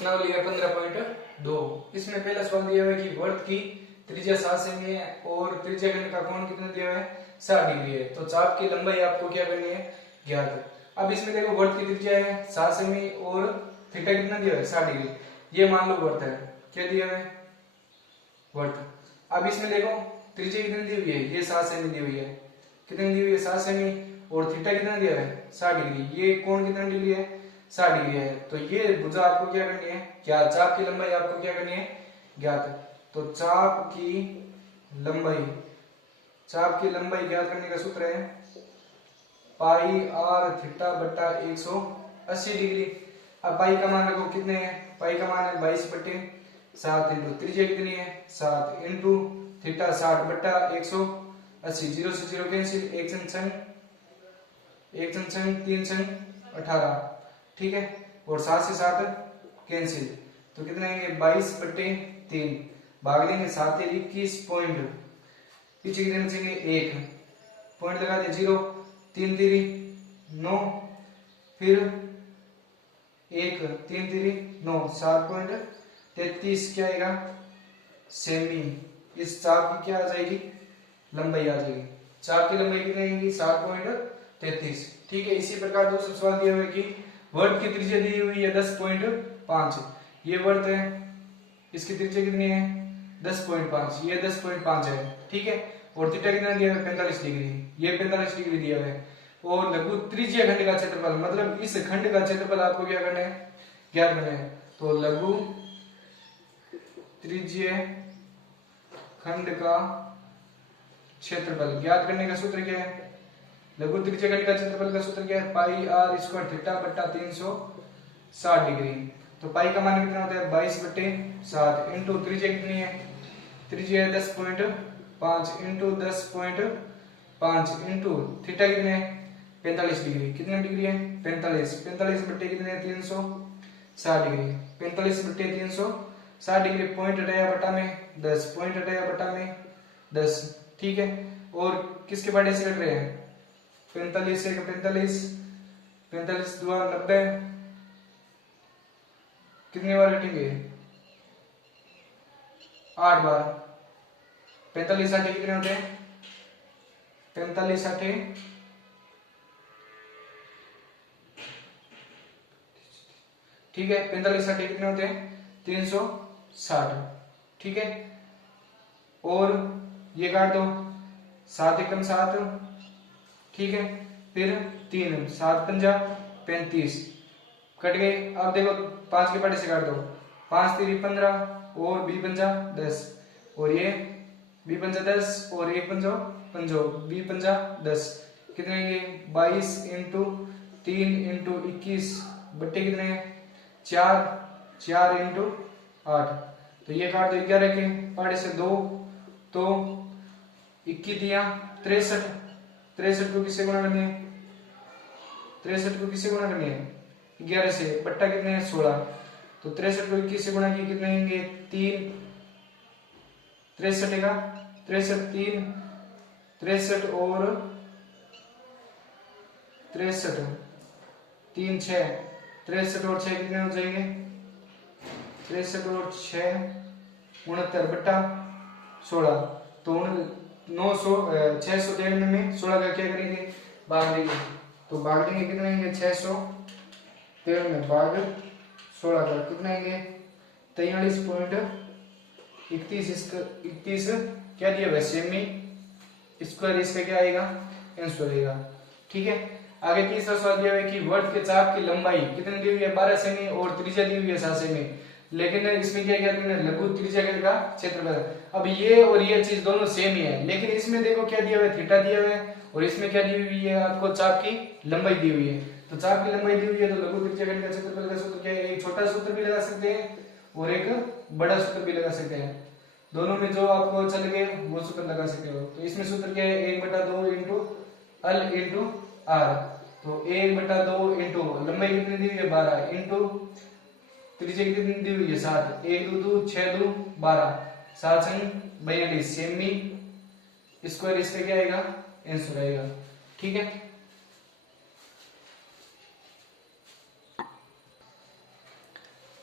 प्रश्नावली है 15.2। इसमें पहला सवाल दिया हुआ है कि वर्त की त्रिज्या 7 सेमी है और त्रिज्या खंड का कोण कितना दिया हुआ है 60 डिग्री है। तो चाप की लंबाई आपको क्या करनी है ज्ञात। अब इसमें देखो वर्त की त्रिज्या है 7 सेमी और थीटा कितना दिया हुआ है 60 डिग्री। ये मान लो वर्त है, क्या दिया हुआ है वर्त। अब इसमें देखो त्रिज्या कितनी दी हुई है, ये 7 सेमी दी हुई है, कितनी दी हुई है 7 सेमी, और थीटा कितना दिया है 60 डिग्री। ये कोण कितना डिग्री है 60 डिग्री है। तो ये भुजा आपको क्या करनी है क्या, चाप की लंबाई आपको क्या करनी है ज्ञात। तो चाप की लंबाई ज्ञात करने का सूत्र है पाई आर थीटा बट्टा 180 डिग्री। अब पाई का मान रखो कितने है, पाई का मान है 22/7 इंटू त्रिज्या कितनी है 7 इंटू थीटा 60 बट्टा 180। 0 से 0 कैंसिल, 1 छंग 3 छंग 18, ठीक है, और 7 से 7 कैंसिल, तो कितने आएंगे 22/3। भाग देंगे 7 21 पॉइंट, पीछे कितने बचेंगे 1 पॉइंट लगा दे 0, 3 3 9, फिर 1 3 3 9, 7.33 क्या आएगा सेमी। इस चाप की क्या आ जाएगी लंबाई आ जाएगी। चाप की लंबाई कितनी आएगी 7.33, ठीक है। इसी प्रकार दूसरा सवाल दिया हुआ है कि वर्त की त्रिज्या दी हुई है 10.5। ये वर्त है, इसकी त्रिज्या कितनी है 10.5, ये 10.5 है, ठीक है, और थीटा कितना दिया है 45 डिग्री, ये 45 डिग्री दिया हुआ है। और लघु त्रिज्या खंड का क्षेत्रफल, मतलब इस खंड का क्षेत्रफल आपको क्या करना है ज्ञात करना है। तो लघु त्रिज्या खंड का क्षेत्रफल ज्ञात करने का सूत्र क्या है, लघु त्रिज्या खंड का क्षेत्रफल का सूत्र क्या है पाई आर स्क्वायर थीटा बट्टा 360 डिग्री। तो पाई का मान कितना होता है 22/7 इंटू त्रिज्या कितनी है, त्रिज्या है 10.5 इंटू 10.5 इंटू थीटा कितने है 45 डिग्री, कितने डिग्री है 45, 45 बट्टे कितने 360 डिग्री, 45/360 डिग्री। पॉइंट हटाया बटा में 10, पॉइंट हटाया बटा में 10, ठीक है। और किसके बारे से कट रहे हैं 45 से 45, 45 2 90, कितनी बार कटेंगे 8 बार। 45 60 कितने होते हैं 45 60, ठीक है, 45 60 कितने होते हैं 360, ठीक है। और ये काट दो 7 एकम 7, ठीक है, फिर 3 7 पंजा 35 कट गए। अब देखो 5 के पाटे से काट दो, 5 3 15 और 20 पंजा 10, और ये 20 पंजा 10 और 1 पंजो 20 पंजा 10, कितने आएंगे 22 इंटू 3 इंटू 21 बट्टे कितने हैं 4, 4 इंटू 8। तो ये काट दो 11 के पाटे से 2, तो 21 दिया 63, 63 को किससे गुणा करनी है 63 को किससे गुणा करनी है 11 से, बट्टा कितने हैं 16, तो 63 को 21 से गुणा किए कितने आएंगे 3, 63 का 63 3 63 और 63 3 6, 63 और 6 कितने हो जाएंगे 63 और 6 69 बट्टा 16, तो 900 693 में 16 का क्या करेंगे भाग देंगे, तो भाग देंगे कितने आएंगे 693 में भाग 16 का कितने आएंगे 43.31 क्या दिया हुआ सेमी स्क्वायर, इसका क्या आएगा आंसर आएगा, ठीक है। आगे तीसरा सवाल दिया हुआ है कि वर्त के चाप की लंबाई कितनी दी हुई है 12 सेमी और त्रिज्या दी हुई है 7 सेमी, लेकिन इसमें क्या किया तुमने लघु त्रिज्या खंड का क्षेत्रफल। अब ये और ये चीज दोनों सेम ही है, लेकिन इसमें देखो क्या दिया हुआ है थीटा दिया हुआ है, और इसमें क्या दी हुई है आपको चाप की लंबाई दी हुई है। तो चाप की लंबाई दी हुई है तो लघु त्रिज्या खंड का क्षेत्रफल का सूत्र क्या है, एक छोटा सूत्र भी लगा सकते हैं और एक बड़ा सूत्र भी लगा सकते हैं, दोनों में जो आपको अच्छा लगे वो सूत्र लगा सकते हो। तो इसमें सूत्र क्या है 1/2 इंटू एल इंटू आर, तो 1/2 इंटू लंबाई कितनी दी हुई है 12 इंटू त्रिज्या कितनी दी हुई है 7, 1 2 2 6 2 12, 7 42 सेमी स्क्वायर, इसका क्या आएगा आंसर आएगा, ठीक है।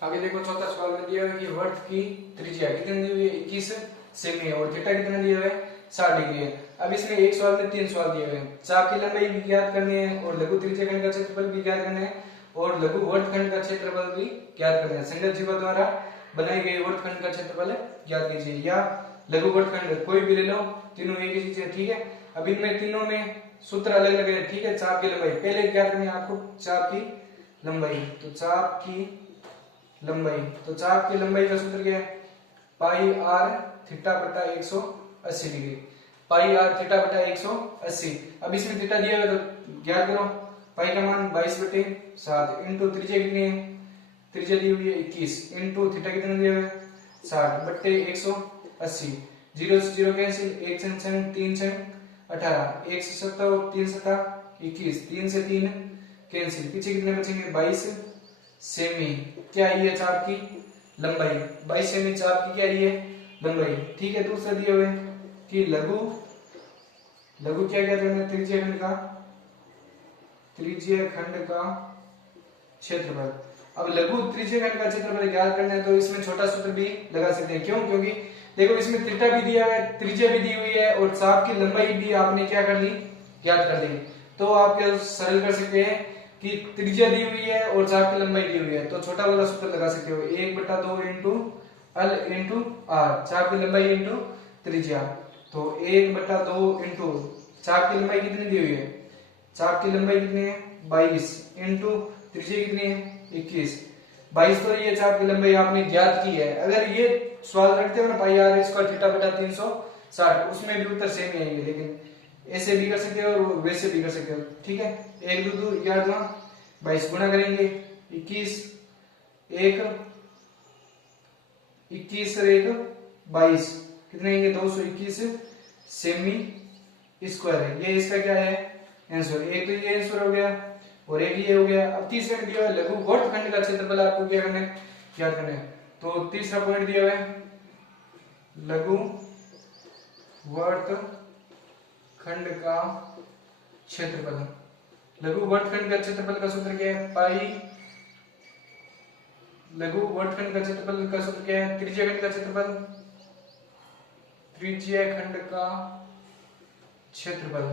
आगे देखो चौथा सवाल में दिया हुआ है कि वृत्त की त्रिज्या कितनी दी हुई है 21 सेमी और थीटा कितना दिया हुआ है 60 डिग्री है। अब इसमें एक सवाल में 3 सवाल दिए हुए हैं। चाप की लंबाई भी ज्ञात करनी है और लघु त्रिज्या खंड का क्षेत्रफल भी ज्ञात करना है और लघु वर्तखंड का क्षेत्रफल भी ज्ञात करना है। संगत जीवों द्वारा बनाए गए वर्तखंड का क्षेत्रफल ज्ञात कीजिए या लघु वर्तखंड कोई भी ले लो, तीनों एक ही चीज है, ठीक है। अब इनमें तीनों में सूत्र अलग अलग है, ठीक है। चाप की लंबाई पहले ज्ञात करनी है आपको, चाप की लंबाई। तो चाप की लंबाई का सूत्र क्या है, पाई आर थीटा बटा 180 डिग्री, पाई आर थीटा बटा 180। अब इसमें थीटा दिया हुआ तो ज्ञात करो, पाई का मान 22/7 इंटू त्रिज्या कितनी है, त्रिज्या दी हुई है 21 इंटू थीटा कितना दिया हुआ है 60/180। 0 से 0 कैंसिल, 1 से 7 3 से 18, 1 से 7 3 से 21, 3 से 3 कैंसिल, पीछे कितने बचेंगे 22 सेमी। क्या है ये चाप की लंबाई, 22 सेमी चाप की क्या है ये लंबाई, ठीक है। दूसरा दिया हुआ है कि लघु क्या कहते हैं, त्रिज्या खंड का क्षेत्रफल। अब लघु त्रिज्या खंड का क्षेत्रफल ज्ञात करना है तो इसमें छोटा सूत्र भी लगा सकते हैं। क्यों? क्योंकि देखो इसमें थीटा भी दिया हुआ है, त्रिज्या भी दी हुई है और चाप की लंबाई भी आपने क्या कर ली, ज्ञात कर ली। तो आप क्या सरल कर सकते हैं कि त्रिज्या दी हुई है और चाप की लंबाई दी हुई है तो छोटा वाला सूत्र लगा सकते हो, 1/2 इंटू एल इंटू आर, चाप की लंबाई इंटू त्रिज्या। तो 1/2 इंटू चाप की लंबाई कितनी दी हुई है, चाप की लंबाई कितनी है 22 इंटू त्रिज्या कितनी है 21, 22 तो ये चाप की लंबाई आपने ज्ञात की है। अगर ये सवाल रखते हो ना पाई आर स्क्वायर थीटा बटा 360, उसमें भी उत्तर सेम ही आएंगे, लेकिन ऐसे भी कर सकते हो और वैसे भी कर सकते हो, ठीक है। 1 2 2 11 22 गुणा करेंगे 21 1 21 और 1 22 कितने आएंगे 221 सेमी स्क्वायर है। ये इसका क्या है आंसर, एक तो ये आंसर हो गया और एक ये हो गया। अब तीसरे में दिया हुआ लघु वर्तखंड का क्षेत्रफल आपको क्या करना है, याद करना है। तो तीसरा पॉइंट दिया हुआ है लघु वर्तखंड का क्षेत्रफल। लघु वर्तखंड का क्षेत्रफल का सूत्र क्या है, पाई, लघु वर्तखंड का क्षेत्रफल का सूत्र क्या है, त्रिज्या खंड का क्षेत्रफल, त्रिज्या खंड का क्षेत्रफल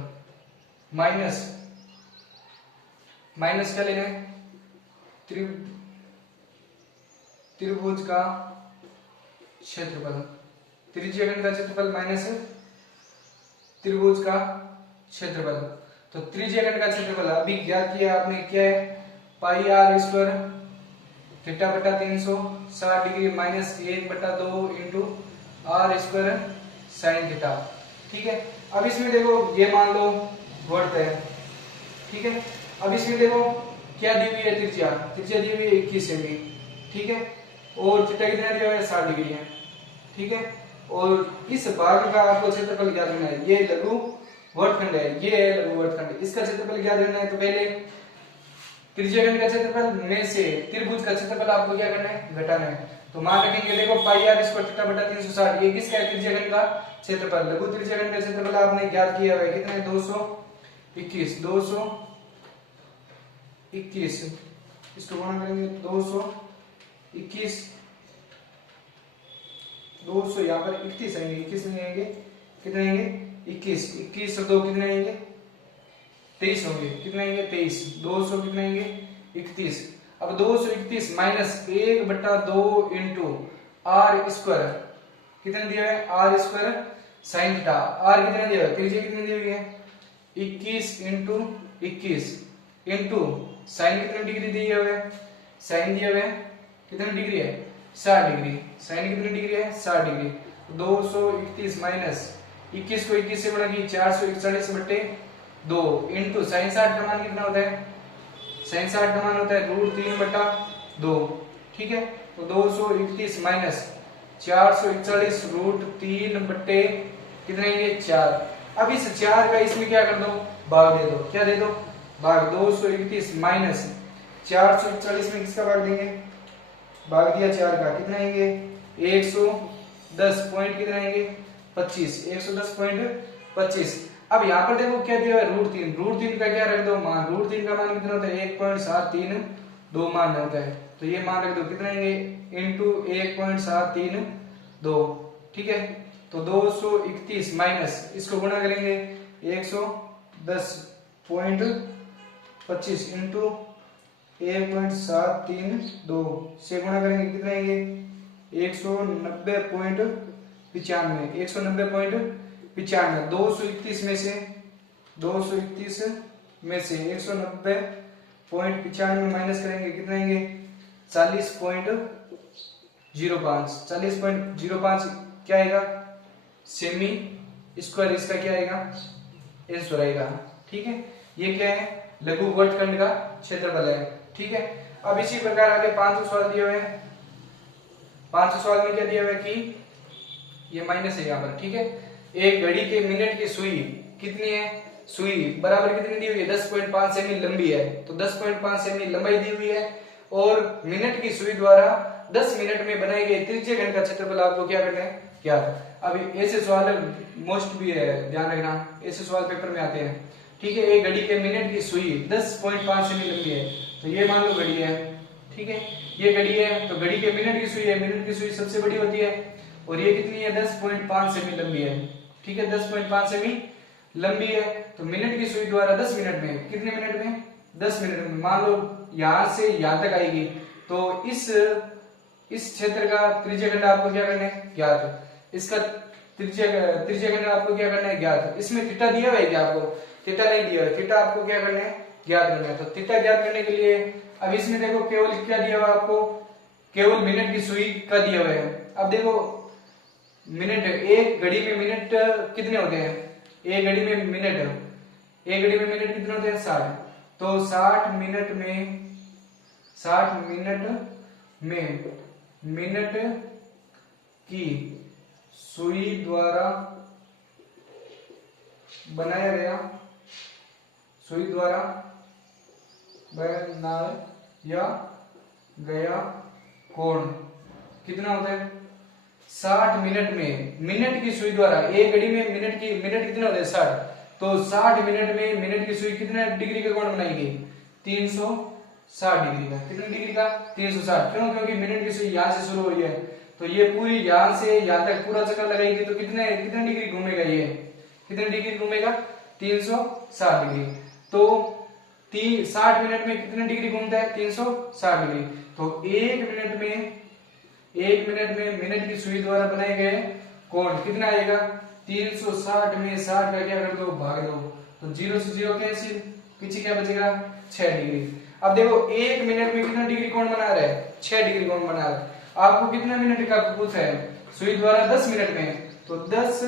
माइनस क्या लेना है, त्रिभुज का क्षेत्रफल, त्रिज्या खंड का क्षेत्रफल माइनस त्रिभुज का क्षेत्रफल। तो त्रिज्या खंड का क्षेत्रफल अभी ज्ञात किया आपने, क्या है पाई आर स्क्वायर थीटा बटा 360 degree minus 1/2 into r square sine theta, ठीक है। अब इसमें देखो ये मान लो वर्त है, ठीक है। अब इसमें देखो क्या दी हुई है, त्रिज्या दी हुई है 21 सेमी, ठीक है, और थीटा कितना दिया हुआ है 60 डिग्री है, ठीक है। और इस भाग का आपको क्षेत्रफल ज्ञात करना है, ये लघु वर्तखंड है, ये है लघु वर्तखंड, इसका क्षेत्रफल ज्ञात करना है। तो पहले त्रिज्या खंड का क्षेत्रफल में से त्रिभुज का क्षेत्रफल आपको क्या करना है, घटाना है। तो मान रखेंगे देखो पाई आर स्क्वायर थीटा बटा 360, ये किसका है त्रिज्या खंड का क्षेत्रफल। लघु त्रिज्या खंड का क्षेत्रफल आपने ज्ञात किया है कितना है 221, इसको गुणा करेंगे 221, 200 यहाँ पर 31 आएंगे, 21 नहीं आएंगे, कितने आएंगे 21 और 2 कितने आएंगे 23 होंगे, कितने आएंगे 23, 200 कितने आएंगे 31। अब 231 माइनस 1/2 इंटू आर स्क्वायर, कितने दिया है r square sine theta, r कितने दिया है, त्रिज्या कितनी दी हुई है 21 इंटू 21 इंटू साइन कितने डिग्री दिया हुआ है, साइन दिया हुआ है कितने डिग्री है 60 डिग्री, साइन कितनी डिग्री है 60 डिग्री। 231 माइनस 21 को 21 से गुणा की 441/2 इंटू साइन 60 का मान कितना होता है, साइन 60 का मान होता है √3/2, ठीक है। तो 231 माइनस 441 √3 कितने आएंगे 4। अब इस 4 का इसमें क्या कर दो, भाग दे दो, क्या दे दो भाग, 231 माइनस 441 में किसका भाग देंगे, भाग दिया 4 का, कितना आएंगे 110 पॉइंट कितने आएंगे 25, 110.25। अब यहाँ पर देखो क्या दिया है √3 का क्या रख दो मान, √3 का मान कितना होता है 1.732 मान होता है, तो ये मान रख दो कितना आएंगे इंटू 1.732, ठीक है। तो 231 माइनस इसको गुणा करेंगे 110.25 इंटू 1.732 से गुणा करेंगे कितना आएंगे 190.95, 190.95। 231 में से 190.95 माइनस करेंगे कितना आएंगे 40.05। 40.05 क्या आएगा सेमी स्क्वायर, इसका क्या आएगा आंसर आएगा, ठीक है। ये क्या है लघु वर्तखंड का क्षेत्रफल है, ठीक है। अब इसी प्रकार आगे 500 सवाल दिए हुए हैं। 500 सवाल में क्या दिया हुआ है कि ये माइनस है यहाँ पर, ठीक है। एक घड़ी के मिनट की सुई कितनी है, सुई बराबर कितनी दी हुई है 10.5 सेमी लंबी है, तो 10.5 सेमी लंबाई दी हुई है और मिनट की सुई द्वारा 10 मिनट में बनाए गए त्रिज्य घन का क्षेत्रफल आपको क्या करना है क्या। अब ऐसे सवाल मोस्ट भी है, ध्यान रखना ऐसे सवाल पेपर में आते हैं, ठीक है। एक घड़ी के मिनट की सुई 10.5 सेमी लंबी है, तो ये मान लो घड़ी है, ठीक है। ये घड़ी है तो घड़ी के मिनट की सुई है, मिनट की सुई सबसे बड़ी होती है और ये कितनी है 10.5 सेमी लंबी है, ठीक है। 10.5 सेमी लंबी है तो मिनट की सुई द्वारा 10 मिनट में कितने मिनट में 10 मिनट में मान लो यहां से यहां तक आएगी, तो इस क्षेत्र का त्रिज्यखंड आपको क्या करना है ज्ञात। इसका त्रिज्यखंड आपको क्या करना है ज्ञात। इसमें थीटा दिया हुआ है क्या आपको, थीटा नहीं दिया है, थीटा आपको क्या करना है ज्ञात करना है। तो थीटा ज्ञात करने के लिए अब इसमें देखो केवल क्या दिया हुआ है आपको, केवल मिनट की सुई का दिया हुआ है। अब देखो मिनट, एक घड़ी में मिनट कितने होते हैं, एक घड़ी में मिनट कितने होते हैं 60। तो 60 मिनट में मिनट की सुई द्वारा बनाया गया कोण कितना होता है 60 मिनट में मिनट की सुई द्वारा। एक घड़ी में मिनट कितने होते हैं 60, तो 60 मिनट में मिनट की सुई कितने डिग्री का कोण बनाएगी 360 डिग्री का। कितने डिग्री का 360, क्यों क्योंकि मिनट की सुई यहां से शुरू हुई है, तो ये पूरी यहां से यहां तक पूरा चक्कर लगाएगी, तो कितने डिग्री घूमेगा, ये कितने डिग्री घूमेगा 360 डिग्री। तो 60 मिनट में कितने डिग्री घूमता है 360 डिग्री। तो एक मिनट में मिनट की सुई द्वारा बनाए गए कोण कितना आएगा 360 में 60 का क्या कर दो भाग दो, तो 0 से 0 कैंसिल, पीछे क्या बचेगा 6 डिग्री। अब देखो एक मिनट में कितना डिग्री कोण बना रहा है 6 डिग्री कोण बना रहा है। आपको कितना मिनट का पूछा है सुई द्वारा 10 मिनट में, तो 10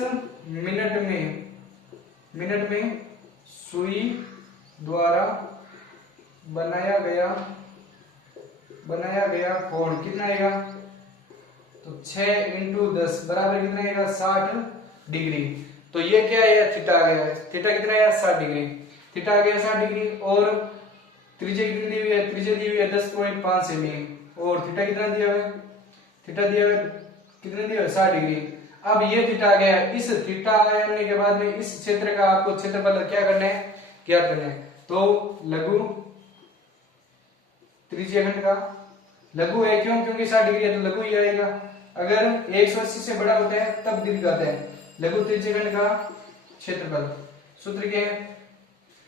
मिनट में सुई द्वारा बनाया गया कोण कितना आएगा, तो 6 इंटू 10 बराबर कितना आएगा 60 डिग्री। तो ये क्या है थीटा आ गया, थीटा कितना है 60 डिग्री, थीटा आ गया 60 डिग्री। और त्रिज्या कितनी दी हुई है, त्रिज्या दी हुई है 10.5 सेमी और थीटा कितना दिया हुआ है, थीटा दिया हुआ है कितने दिया हुआ है 60 डिग्री। अब ये थीटा आ गया, इस थीटा आने के बाद में इस क्षेत्र का आपको क्षेत्रफल क्या करना है ज्ञात करना है। तो लघु त्रिज्यखंड का लघु है, क्यों क्योंकि 60 डिग्री है तो लघु ही आएगा। अगर 180 से बड़ा होता है तब दीर्घ आता है। लघु त्रिज्यखंड का क्षेत्रफल सूत्र क्या है,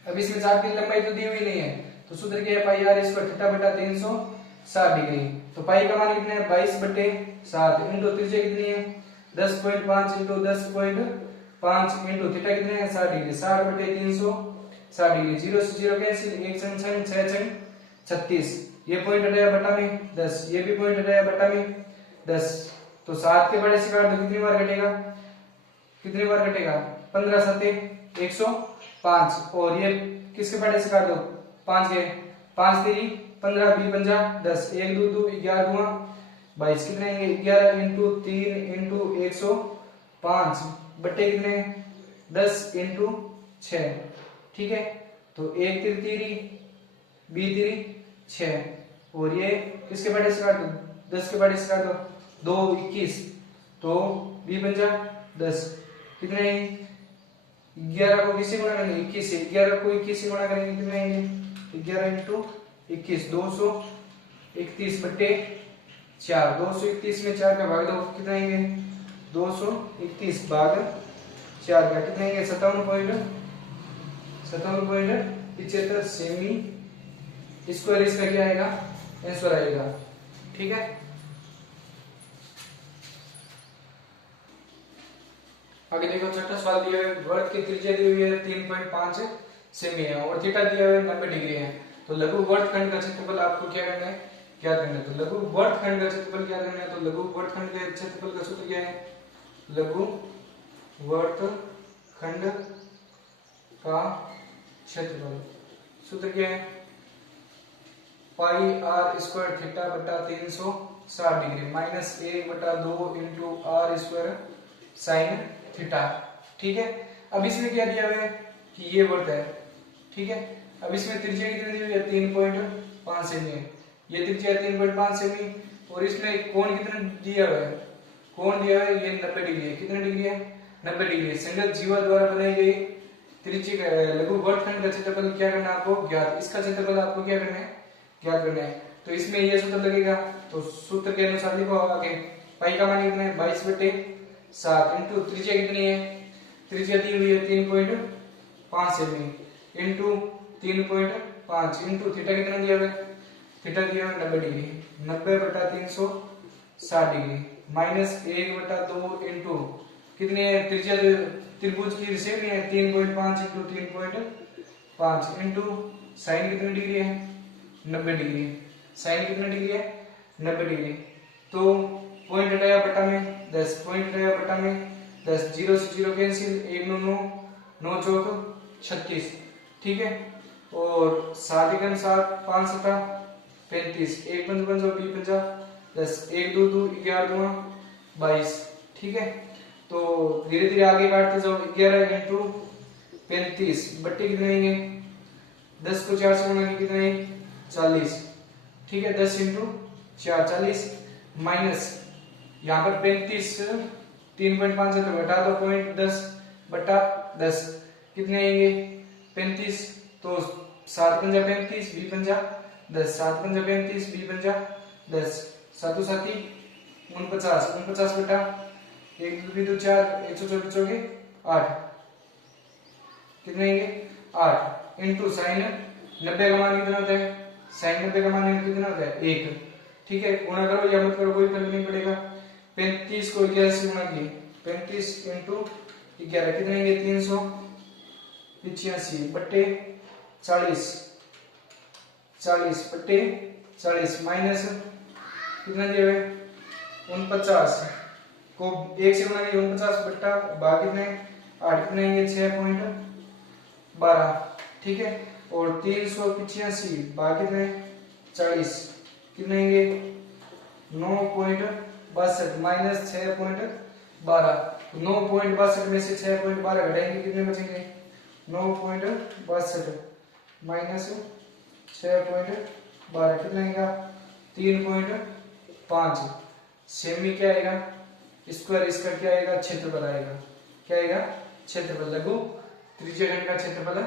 अब इसमें चाप की लंबाई तो दी हुई नहीं है, तो सूत्र क्या है पाई आर स्क्वायर थीटा बटा 360 डिग्री। तो पाई का मान कितना है 22/7 इंटू त्रिज्या कितनी है 10.5 इंटू 10.5 इंटू थीटा कितने है 60 डिग्री, 60/360 डिग्री। 0 से 0 कैंसिल, 1 6 6 36, ये पॉइंट हटाया बटा में 10, ये भी पॉइंट हटाया बटा में 10। तो 7 के बड़े से काट दो कितनी बार कटेगा 15 7 105 और ये किसके बड़े से काट दो 5 के 5 3 15 20 50 10 1 2 2 11 2 22 कितने आएंगे 11 इंटू 3 इंटू 105 बट्टे कितने 10 इंटू 6, ठीक है। तो 1 3 3 2 3 6 और ये किसके बड़े से काट दो 10 के बड़े से काट दो 2 21, तो 20 50 10 कितने 11 को किससे गुणा करेंगे 21 से, 11 को 21 से गुणा करेंगे कितने आएंगे 11 इंटू 21 200 31 बट्टे 4, 231 में 4 का भाग दो, कितना आएंगे 231 भाग 4 का कितना आएंगे 57.75 सेमी स्क्वायर, इसका क्या आएगा आंसर आएगा। ठीक है, आगे देखो छठा सवाल दिया है, वर्त की त्रिज्या दी हुई है 3.5 सेमी है और थीटा दिया हुआ है 90 डिग्री है, तो लघु वर्तखंड का क्षेत्रफल आपको क्या करना है ज्ञात करना है। तो लघु वर्तखंड का क्षेत्रफल क्या करना है, तो लघु वर्तखंड के क्षेत्रफल का सूत्र क्या है, लघु वर्तखंड का क्षेत्रफल सूत्र क्या है, पाई आर स्क्वायर थीटा बटा 360 degree minus 1/2 into r square sine theta. ठीक है, अब इसमें क्या दिया हुआ है कि ये वर्त है। ठीक है, अब इसमें त्रिज्या कितनी दी हुई है 3.5 सेमी है, ये त्रिज्या 3.5 सेमी और इसमें कोण कितना दिया हुआ है, कोण दिया हुआ है ये 90 डिग्री है, कितने डिग्री है 90 डिग्री। संगत जीवा द्वारा बनाई गई त्रिज्या लघु वर्तखंड का क्षेत्रफल क्या करना है आपको ज्ञात, इसका क्षेत्रफल आपको क्या करना है ज्ञात करना है। तो इसमें ये सूत्र लगेगा, तो सूत्र के अनुसार लिखो आगे, पाई का मान कितना है 22/7 इंटू त्रिज्या कितनी है, त्रिज्या दी हुई है 3.5 सेमी इंटू 3.5 इंटू थीटा कितना दिया हुआ है, थीटा दिया हुआ है 90 डिग्री, 90/360 डिग्री माइनस 1/2 इंटू कितनी है त्रिज्या त्रिभुज की सेम है 3.5 इंटू 3.5 इंटू साइन कितनी डिग्री है 90 डिग्री, साइन कितनी डिग्री है 90 डिग्री। तो पॉइंट हटाया बटा में 10, पॉइंट हटाया बटा में 10, 0 से 0 कैंसिल, 1 9 9 9 4 36। ठीक है, और 7 1 7 5 7 35, 1 5 5 2 50 10, 1 2 2 11 2 22। ठीक है, तो धीरे धीरे आगे काटते जाओ, 11 इंटू 35 बट्टे कितने आएंगे 10 को 4 से गुणा कितने 40। ठीक है, 10 इंटू 4 40 माइनस यहाँ पर 35 3.5 है तो घटा दो 0.10 बटा 10 कितने आएंगे 35, तो 7 पंजा 35 20 पंजा 10, 7 पंजा 35 20 पंजा 10, 7 7 49 बटा 1 2 2 4 124 8 कितने आएंगे 8 इंटू साइन 90 का मान कितना होता है, साइन 90 का मान कितना होता है 1। ठीक है, गुणा करो या मत करो कोई फर्क नहीं पड़ेगा, 35 को 11 से गुणा किए 35 इंटू 11 कितने आएंगे 385 बट्टे 40 40 बट्टे 40 माइनस कितना दिया है 49 को 1 से गुणा किए 49 बट्टा बाकी कितने 8 कितने आएंगे 6.12। ठीक है, और 385 बाकी कितने 40 कितने आएंगे 9.62 माइनस 6.12, 9.62 में से 6.12 घटाएंगे कितने बचेंगे 9.62 माइनस 6.12 कितना आएगा 3.5 सेमी क्या आएगा स्क्वायर, इसका क्या आएगा क्षेत्रफल आएगा, क्या आएगा क्षेत्रफल, लघु त्रिज्याखंड का क्षेत्रफल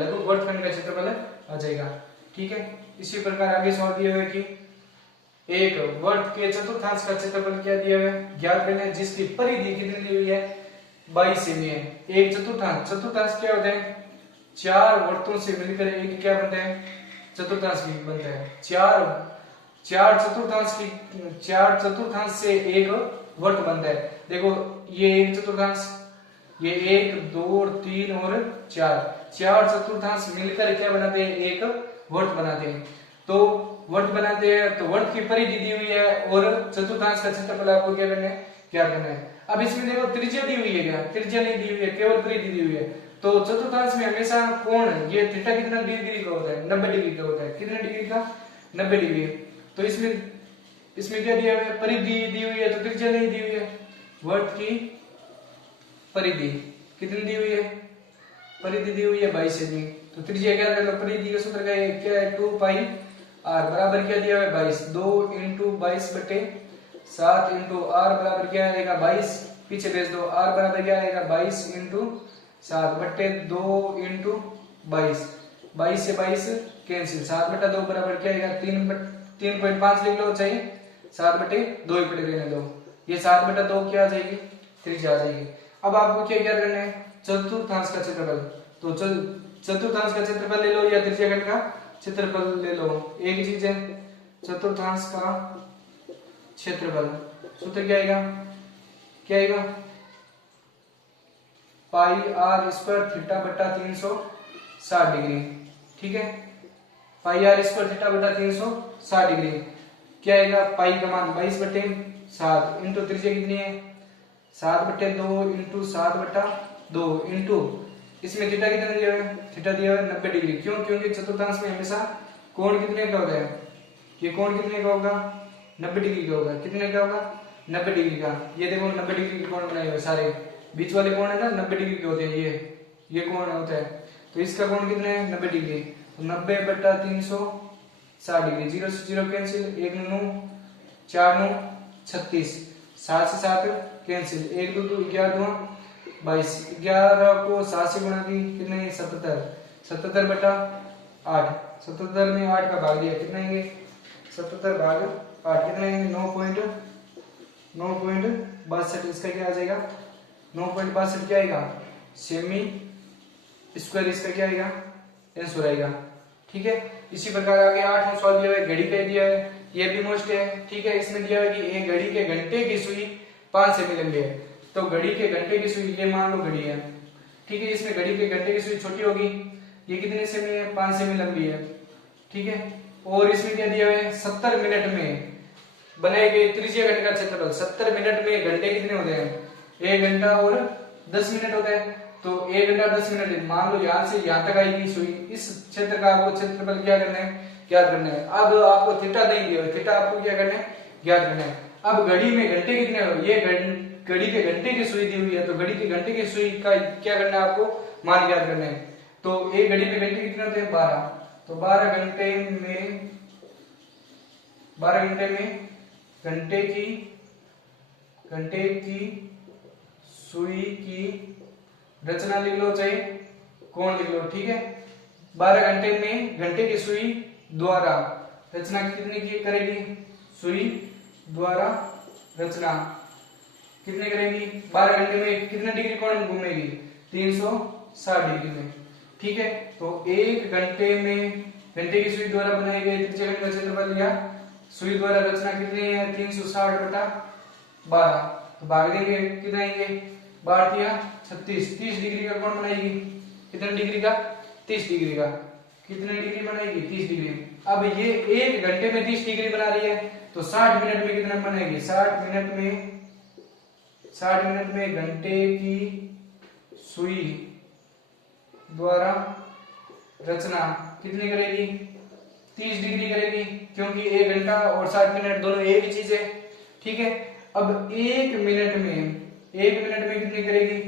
लघु वर्तखंड का क्षेत्रफल आ जाएगा। ठीक है, इसी प्रकार आगे सवाल दिया हुआ है कि एक वर्त के चतुर्थांश का क्षेत्रफल क्या दिया हुआ है ज्ञात करना है, जिसकी परिधि कितनी दी हुई है 22 सेमी है। एक चतुर्थांश, चतुर्थांश क्या होता है 4 वर्तों से मिलकर एक क्या बनता है चतुर्थांश बनता है, 4 चतुर्थांश से एक वर्त बनता है। देखो ये एक चतुर्थांश, ये 1 2 3 और 4 चतुर्थांश मिलकर क्या बनाते हैं एक वर्त बनाते हैं। तो वर्त बनाते हैं तो वर्त की परिधि दी हुई है और चतुर्थांश का क्षेत्रफल आपको क्या करना है क्या करना है। अब इसमें देखो त्रिज्या दी हुई है, क्या त्रिज्या नहीं दी हुई है, केवल परिधि दी हुई है। तो चतुर्थांश में हमेशा कोण ये थीटा कितना डिग्री का होता है 90 डिग्री का होता है, कितने डिग्री का 90 डिग्री। तो इसमें क्या दिया हुआ है परिधि दी हुई है, तो त्रिज्या नहीं दी हुई है। वर्त की परिधि कितनी दी हुई है, परिधि दी हुई है 22 सेमी। तो त्रिज्या क्या है, परिधि का सूत्र क्या है 2 पाई आर बराबर क्या दिया हुआ है 22, 2 इंटू 22 बटे 7 इंटू आर बराबर क्या आएगा 22, पीछे भेज दो, आर बराबर क्या आएगा 22 इंटू 7 बटे 2 इंटू 22, 22 से 22 कैंसिल, 7 बटा 2 बराबर क्या आएगा 3.5 लिख लो, चाहे 7/2 ही पड़े रहने दो। ये 7/2 क्या आ जाएगी, त्रिज्या आ जाएगी। अब आपको क्या ज्ञात करना है, चतुर्थांश का क्षेत्रफल। तो चतुर्थांश का क्षेत्रफल ले लो या त्रिज्या खंड का क्षेत्रफल ले लो, एक ही चीज है। चतुर्थांश का क्षेत्रफल सूत्र क्या आएगा, क्या आएगा, पाई आर स्क्वायर थीटा बटा 360 डिग्री। ठीक है, पाई आर स्क्वायर थीटा बटा 360 डिग्री क्या आएगा, पाई का मान 22/7 इंटू त्रिज्या कितनी है 7/2 इंटू 7/2 इंटू इसमें थीटा कितना दिया है, थीटा दिया है 90 डिग्री। क्यों, क्योंकि चतुर्थांश में हमेशा कोण कितने का होता है, ये कोण कितने का होगा, 90 डिग्री का होगा। कितने का होगा, 90 डिग्री का। ये देखो 90 डिग्री के कोण बनाए हुए सारे, बीच वाले कोण है ना 90 डिग्री के होते हैं, ये कोण होता है। तो इसका कोण कितना है 90 डिग्री, तो 90/360 डिग्री। 0 से 0 कैंसिल, 1 9 4 9 36, 7 से 7 कैंसिल, 1 2 2 11 2 22, 11 को 7 से गुणा की कितने 77, 77/8, 77 में 8 का भाग दिया कितना आएंगे 77 भाग 8 कितना आएंगे 9.62। इसका क्या आ जाएगा 9.62 क्या आएगा सेमी स्क्वायर, इसका क्या आएगा आंसर आएगा। ठीक है, इसी प्रकार आगे 8वां सवाल दिया है, घड़ी का दिया है, ये भी मोस्ट है। ठीक है, इसमें दिया है कि एक घड़ी के घंटे की सुई 5 सेमी लंबी है। तो घड़ी के घंटे की सुई, ये मान लो घड़ी है। ठीक है, इसमें घड़ी के घंटे की सुई छोटी होगी, ये कितने सेमी है 5 सेमी लंबी है। ठीक है, और इसमें क्या दिया है 70 मिनट में बनाए गए त्रिज्या घंटे का क्षेत्रफल। 70 मिनट में घंटे कितने होते हैं, 1 घंटा और 10 मिनट होता है। तो 1 घंटा 10 मिनट मान लो यहाँ से यहाँ तक आएगी सुई, इस क्षेत्र का आपको क्षेत्रफल क्या करना है, ज्ञात करना है। अब आपको थीटा देंगे, थीटा आपको क्या करना है, ज्ञात करना है। अब घड़ी में घंटे कितने हो, ये घड़ी के घंटे की सुई दी हुई है, तो घड़ी के घंटे की सुई का क्या करना है, आपको मान ज्ञात करना है। तो एक घड़ी में घंटे कितने होते हैं 12, तो 12 घंटे में घंटे की सुई की रचना लिख लो, चाहे कोण लिख लो। ठीक है, 12 घंटे में घंटे की सुई द्वारा रचना कितने की करेगी, सुई द्वारा रचना कितने करेगी, 12 घंटे में कितने डिग्री कोण घूमेगी 360 डिग्री में। ठीक है, तो 1 घंटे में घंटे की सुई द्वारा बनाए गए त्रिज्या का क्षेत्रफल या सुई द्वारा रचना कितनी है 360/12, तो भाग देंगे कितना आएंगे 12 36, 30 डिग्री का कोण बनाएगी। कितने डिग्री का 30 डिग्री का। कितने डिग्री बनाएगी 30 डिग्री। अब ये 1 घंटे में 30 डिग्री बना रही है, तो 60 मिनट में कितना बनाएगी, 60 मिनट में घंटे की सुई द्वारा रचना कितनी करेगी 30 डिग्री करेगी, क्योंकि 1 घंटा और 60 मिनट दोनों एक ही चीज है। ठीक है, अब 1 मिनट में कितनी करेगी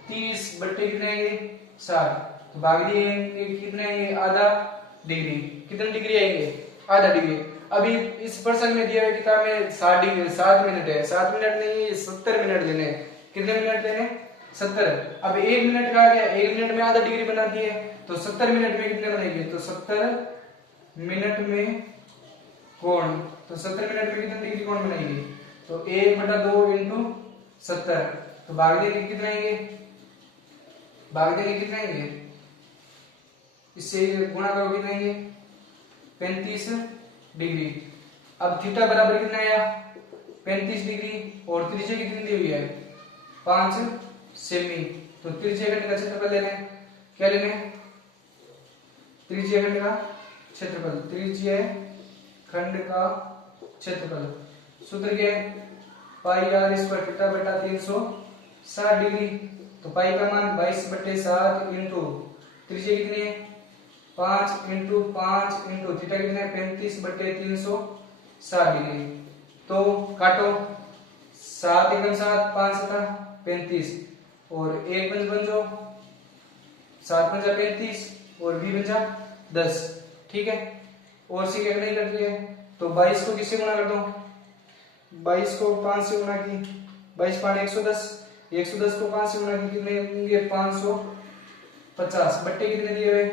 30 बट्टे कितने आएंगे 60, तो भाग दिए कितने आएंगे आधा डिग्री। कितने डिग्री आएंगे आधा डिग्री। अभी इस प्रश्न में दिया है किताब में 7 मिनट है, 7 मिनट नहीं 70 मिनट लेने। कितने मिनट लेने 70। अब 1 मिनट का आ गया, 1 मिनट में आधा डिग्री बनाती है, तो 70 मिनट में कितने बनेगी, तो 70 मिनट में कोण, तो 70 मिनट में कितने डिग्री कोण बनेगी, तो 1/2 इंटू 70, तो भाग देंगे कितने आएंगे, इससे गुणा करो कितने आएंगे 35 डिग्री। अब थीटा बराबर कितना आया 35 डिग्री, और त्रिज्या कितनी दी हुई है 5 सेमी। तो त्रिज्या खंड का क्षेत्रफल लेना है, क्या लेना है त्रिज्या खंड का क्षेत्रफल, त्रिज्या खंड का क्षेत्रफल। सूत्र क्या है पाई आर स्क्वायर थीटा बटा 360 डिग्री। तो पाई का मान 22/7 इंटू त्रिज्या कितनी है 5 इंटू 5 इंटू थीटा कितना है 35/360 डिग्री। तो काटो 7 एकम 7 5 7 35 और 1 पंच पंजो 7 पंजा 35 और 20 पंजा 10। ठीक है, और सी क्या नहीं करती है, तो 22 को किससे गुणा कर दो, 22 को 5 से गुणा की 22 5 110, 110 को 5 से गुणा की कितने होंगे 550 बट्टे कितने दिए हुए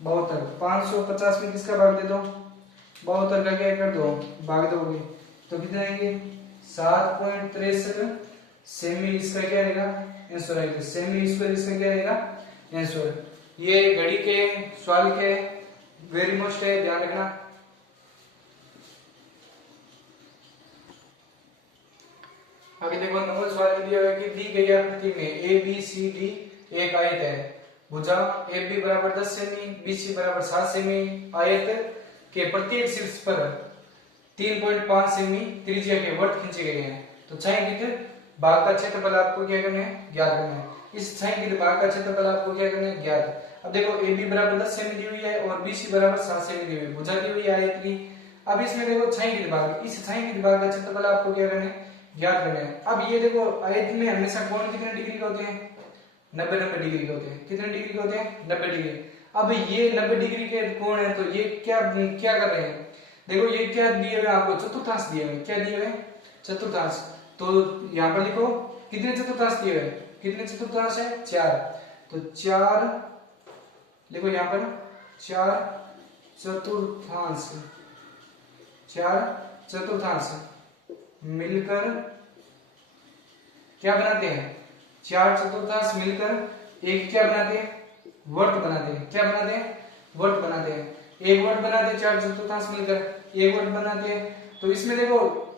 72। 550 में किसका भाग दे दो 72 का क्या कर दो, भाग दोगे तो कितने आएंगे 7.63 सेमी। इसका क्या रहेगा आंसर आएगा सेमी स्क्वायर। इसका क्या रहेगा आंसर। ये घड़ी के सवाल के वेरी मोस्ट है, ध्यान रखना। आगे देखो नंबर सवाल में दिया हुआ है कि दी गई आकृति में ए बी सी डी एक आयत है। भुजा ए बी बराबर 10 सेमी, बी सी बराबर 7 सेमी। आयत के प्रत्येक शीर्ष पर 3.5 सेमी त्रिज्या के वृत्त खींचे गए हैं। तो छायांकित भाग का क्षेत्रफल आपको क्या करना है, ज्ञात करना है। इस छायांकित भाग का क्षेत्रफल आपको क्या करना है, ज्ञात। अब देखो ए बी बराबर 10 सेमी दी हुई है और बी सी बराबर 7 सेमी दी हुई है, भुजा दी हुई है आयत की। अब इसमें देखो छायांकित भाग, इस छायांकित भाग का क्षेत्रफल आपको क्या करना है, ज्ञात करना है। अब ये देखो आयत में हमेशा कोण कितने डिग्री के होते हैं, 90 डिग्री के होते हैं। कितने डिग्री के होते हैं, 90 डिग्री। अब ये 90 डिग्री के कोण है तो ये क्या क्या कर रहे हैं, देखो ये क्या दिए हुए आपको, चतुर्थांश दिए हुए। क्या दिए हुए, चतुर्थांश। तो यहाँ पर लिखो कितने चतुर्थांश दिए हुए, कितने चतुर्थांश है, 4। तो 4 लिखो यहाँ पर 4 चतुर्थांश, 4 चतुर्थांश मिलकर क्या बनाते हैं, 4 चतुर्थांश मिलकर एक क्या बनाते हैं, वर्त बनाते हैं। क्या बनाते हैं, वर्त बनाते हैं। एक वर्त बनाते हैं 4 चतुर्थांश मिलकर एक वर्त बनाते हैं। तो इसमें देखो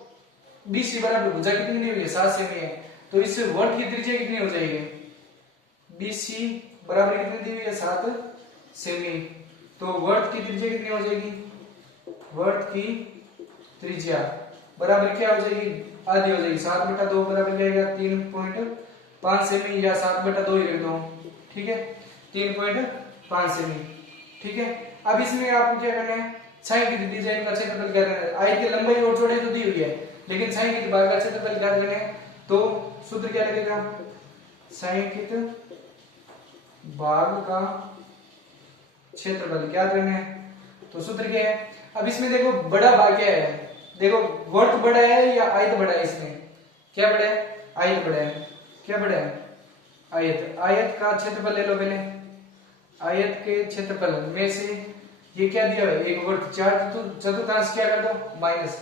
BC बराबर भुजा कितनी दी हुई है, 7 सेमी है। तो इस वर्त की त्रिज्या कितनी हो जाएगी, BC बराबर कितनी दी हुई है, 7 सेमी। तो वर्त की त्रिज्या कितनी हो जाएगी, वर्त की त्रिज्या बराबर क्या हो जाएगी, आधी हो जाएगी। 7/2 बराबर क्या आएगा, 3.5 सेमी, या 7/2 ही रख दो, ठीक है, 3.5 सेमी, ठीक है। अब इसमें आपको क्या करना है, छायांकित डिजाइन का क्षेत्रफल क्या करना है। आयत की लंबाई और चौड़ाई तो दी हुई है, लेकिन छायांकित भाग का क्षेत्रफल क्या करना है, तो सूत्र क्या लगेगा, छायांकित भाग का क्षेत्रफल क्या करना है, तो सूत्र क्या है। अब इसमें देखो बड़ा भाग क्या है, देखो वर्त बड़ा है या आयत बड़ा है, इसमें क्या बड़ा है, आयत बड़ा है। क्या बड़ा है, आयत। आयत का क्षेत्रफल ले लो पहले, आयत के क्षेत्रफल में से ये क्या दिया है, एक वर्त। 4 चतुर्थांश क्या कर दो, माइनस।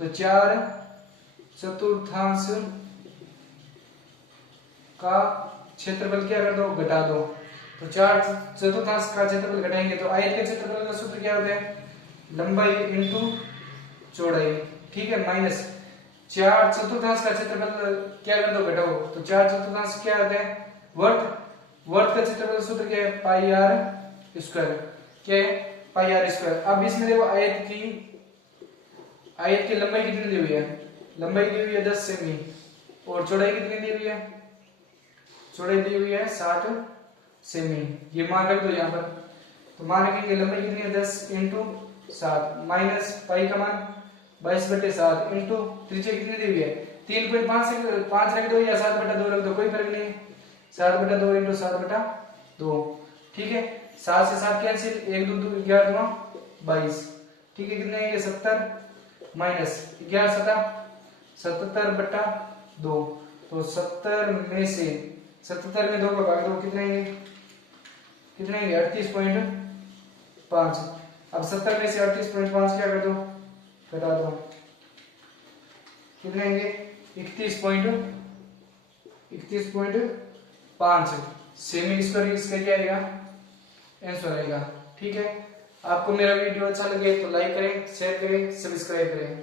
तो 4 चतुर्थांश का क्षेत्रफल क्या कर दो, घटा दो। तो 4 चतुर्थांश का क्षेत्रफल घटाएंगे तो आयत के क्षेत्रफल का सूत्र क्या होता है, लंबाई इंटू चौड़ाई, ठीक है, माइनस 4 चतुर्थांश का क्षेत्रफल क्या कर दो, घटाओ। तो 4 चतुर्थांश क्या होता है, वर्त। वर्त का क्षेत्रफल सूत्र क्या है, पाई आर स्क्वायर। क्या है, पाई आर स्क्वायर। अब इसमें देखो आयत की लंबाई कितनी दी हुई है, लंबाई दी हुई है 10 सेमी और चौड़ाई कितनी दी हुई है, चौड़ाई दी हुई है 7 सेमी। ये मान रख दो यहाँ पर। तो मान रखेंगे लंबाई कितनी है, 10 इंटू 7 माइनस पाई का मान 22/7 इंटू त्रिज्या कितनी दी हुई है, 3.5 से 5 रख दो या 7/2 रख दो, कोई फर्क नहीं है। 7/2 इंटू 7/2, ठीक है। 7 से 7 कैंसिल, 1 2 2 11 22, ठीक है। कितने आएंगे, 70 माइनस 11 7 77/2। तो 70 में से 77 में 2 को भाग दो, कितने आएंगे, कितने आएंगे 38.5। अब 70 में से 38.5 क्या कर दो, घटा दो, कितने आएंगे 31.5 सेमी स्क्वायर। इसका क्या आएगा, आंसर आएगा, ठीक है। आपको मेरा वीडियो अच्छा लगे तो लाइक करें, शेयर करें, सब्सक्राइब करें।